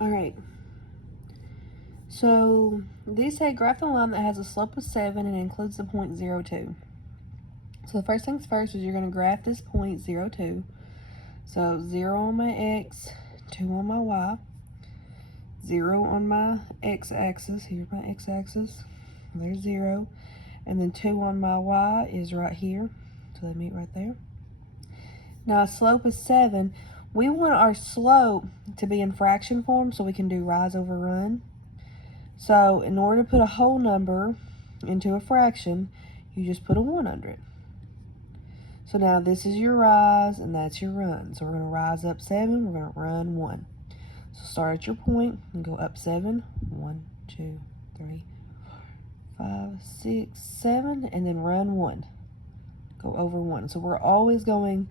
All right. So these say graph the line that has a slope of 7 and includes the point 0, 2. So the first things first is you're going to graph this point 0, 2. So 0 on my x, 2 on my y, 0 on my x-axis. Here's my x-axis. There's 0. And then 2 on my y is right here. So they meet right there. Now a slope is 7. We want our slope to be in fraction form so we can do rise over run. So in order to put a whole number into a fraction, you just put a 1 under it. So now this is your rise and that's your run. So we're going to rise up 7, we're going to run 1. So start at your point and go up 7. 1, 2, 3, 5, 6, 7, and then run 1. Go over 1. So we're always going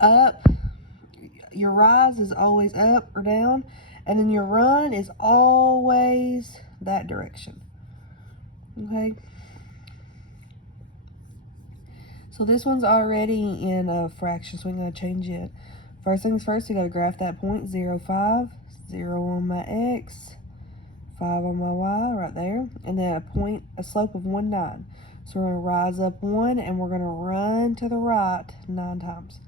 up. Your rise is always up or down, and then your run is always that direction. Okay? So this one's already in a fraction, so we're going to change it. First things first, we got to graph that point 0, 5. 0 on my x, 5 on my y, right there. And then a slope of 1, 9. So we're going to rise up 1, and we're going to run to the right 9 times.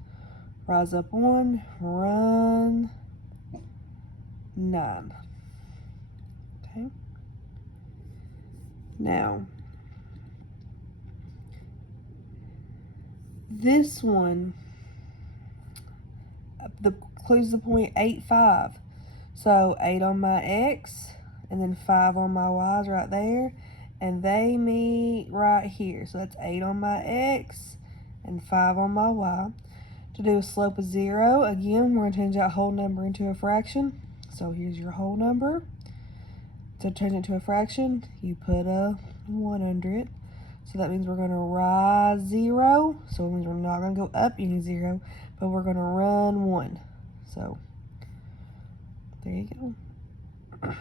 Rise up 1, run 9. Okay. Now, this one includes the point 8, 5. So 8 on my x, and then 5 on my y's right there. And they meet right here. So that's 8 on my x and 5 on my y. To do a slope of 0, again, we're going to change that whole number into a fraction. So here's your whole number. To turn it into a fraction, you put a 1 under it. So that means we're going to rise 0. So it means we're not going to go up any 0, but we're going to run 1. So there you go.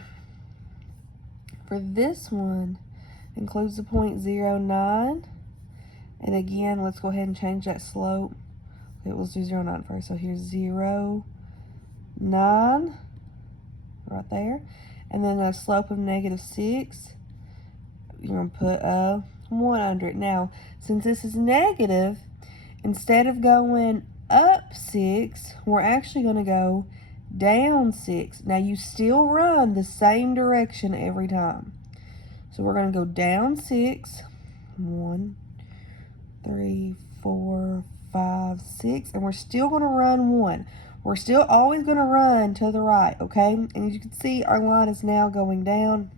For this one, includes the point 0, 9. And again, let's go ahead and change that slope. Let's do 0, 9 first. So here's 0, 9, right there. And then a slope of -6, you're going to put a 1 under it. Now, since this is negative, instead of going up 6, we're actually going to go down 6. Now, you still run the same direction every time. So we're going to go down 6. 1, 3, 4, 5, 6, and we're still going to run 1. We're still always going to run to the right, okay? And as you can see, our line is now going down.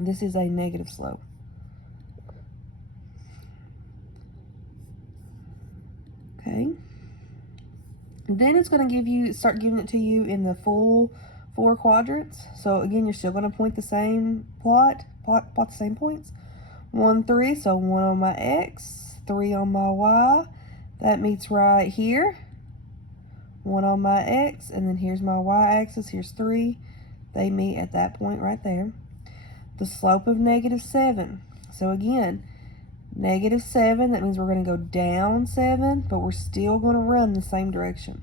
This is a negative slope. Okay. Then it's going to start giving it to you in the full 4 quadrants. So again, you're still going to point the same plot the same points. 1, 3, so 1 on my x, 3 on my y. That meets right here. 1 on my x, and then here's my y-axis. Here's 3. They meet at that point right there. The slope of -7. So again, -7, that means we're going to go down 7, but we're still going to run the same direction.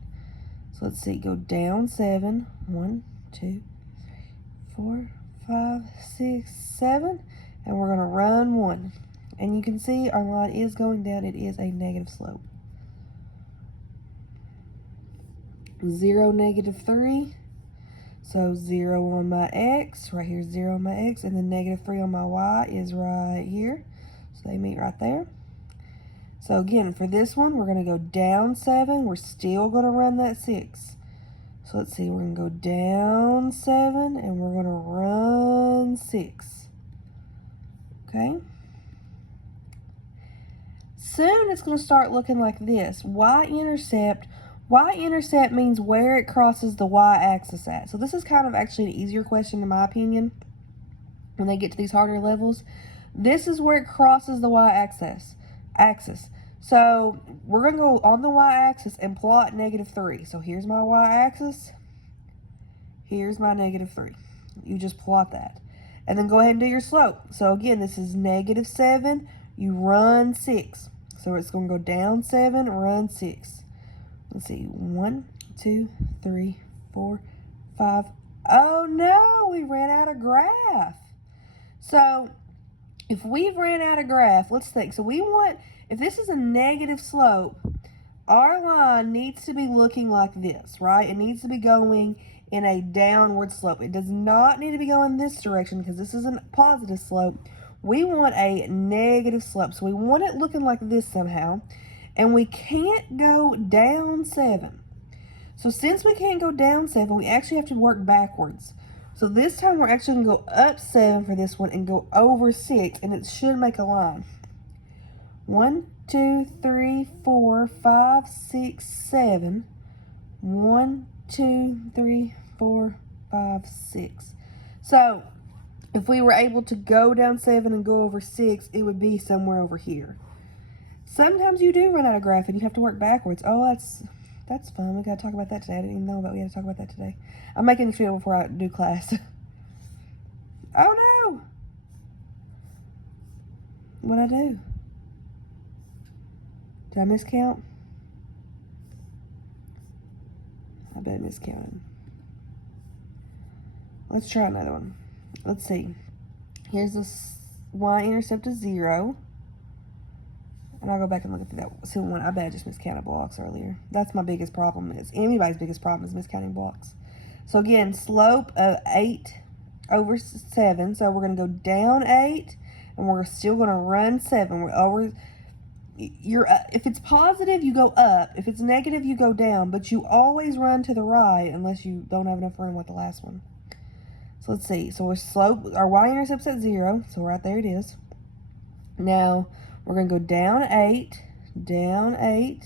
So let's see, go down 7. 1, 2, 3, 4, 5, 6, 7. And we're going to run 1. And you can see our line is going down. It is a negative slope. 0, -3. So 0 on my x, right here, 0 on my x, and then -3 on my y is right here. So they meet right there. So again, for this one, we're going to go down 7. We're still going to run that 6. So let's see, we're going to go down 7, and we're going to run 6. Okay? Soon it's going to start looking like this. Y-intercept. Y-intercept means where it crosses the y-axis at. So this is kind of actually an easier question in my opinion when they get to these harder levels. This is where it crosses the y-axis. So we're going to go on the y-axis and plot -3. So here's my y-axis. Here's my -3. You just plot that. And then go ahead and do your slope. So again, this is -7. You run 6. So it's going to go down 7, run 6. Let's see, 1, 2, 3, 4, 5. Oh no, we ran out of graph. So if we've ran out of graph, let's think. So we want, if this is a negative slope, our line needs to be looking like this, right? It needs to be going in a downward slope. It does not need to be going this direction because this is a positive slope. We want a negative slope. So we want it looking like this somehow. And we can't go down 7. So since we can't go down 7, we actually have to work backwards. So this time we're actually going to go up 7 for this one and go over 6. And it should make a line. 1, 2, 3, 4, 5, 6, 7. 1, 2, 3, 4, 5, 6. So if we were able to go down 7 and go over 6, it would be somewhere over here. Sometimes you do run out of graph and you have to work backwards. Oh, that's fun. We got to talk about that today. I didn't even know we had to talk about that today. I'm making this video before I do class. Oh no! What'd I do? Did I miscount? I bet I miscounted. Let's try another one. Let's see. Here's this y-intercept of 0. And I'll go back and look at that silver one. I bet I just miscounted blocks earlier. That's my biggest problem. Is anybody's biggest problem is miscounting blocks. So again, slope of 8 over 7. So we're going to go down 8, and we're still going to run 7. We're over. If it's positive, you go up. If it's negative, you go down. But you always run to the right unless you don't have enough room with the last one. So let's see. So our y-intercept's at 0. So right there it is. Now we're going to go down 8, and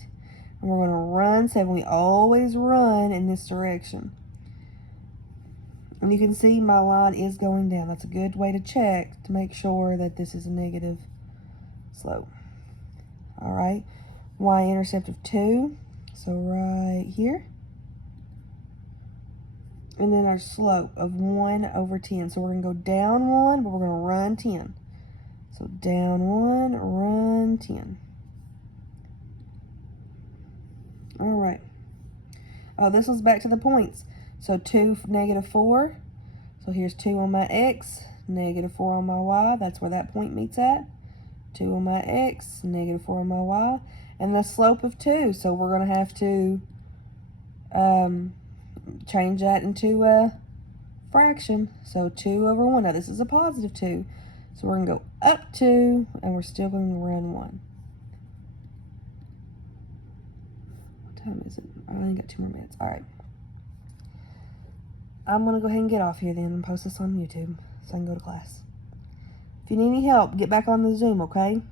we're going to run 7. We always run in this direction. And you can see my line is going down. That's a good way to check to make sure that this is a negative slope. All right, y-intercept of 2, so right here. And then our slope of 1 over 10. So we're going to go down 1, but we're going to run 10. So down 1, run 10. All right. Oh, this was back to the points. So 2, negative 4. So here's 2 on my x, negative 4 on my y. That's where that point meets at. 2 on my x, negative 4 on my y. And the slope of 2. So we're going to have to change that into a fraction. So 2 over 1. Now this is a positive 2. So we're going to go up 2, and we're still going to run 1. What time is it? I only got 2 more minutes. All right. I'm going to go ahead and get off here then and post this on YouTube so I can go to class. If you need any help, get back on the Zoom, okay?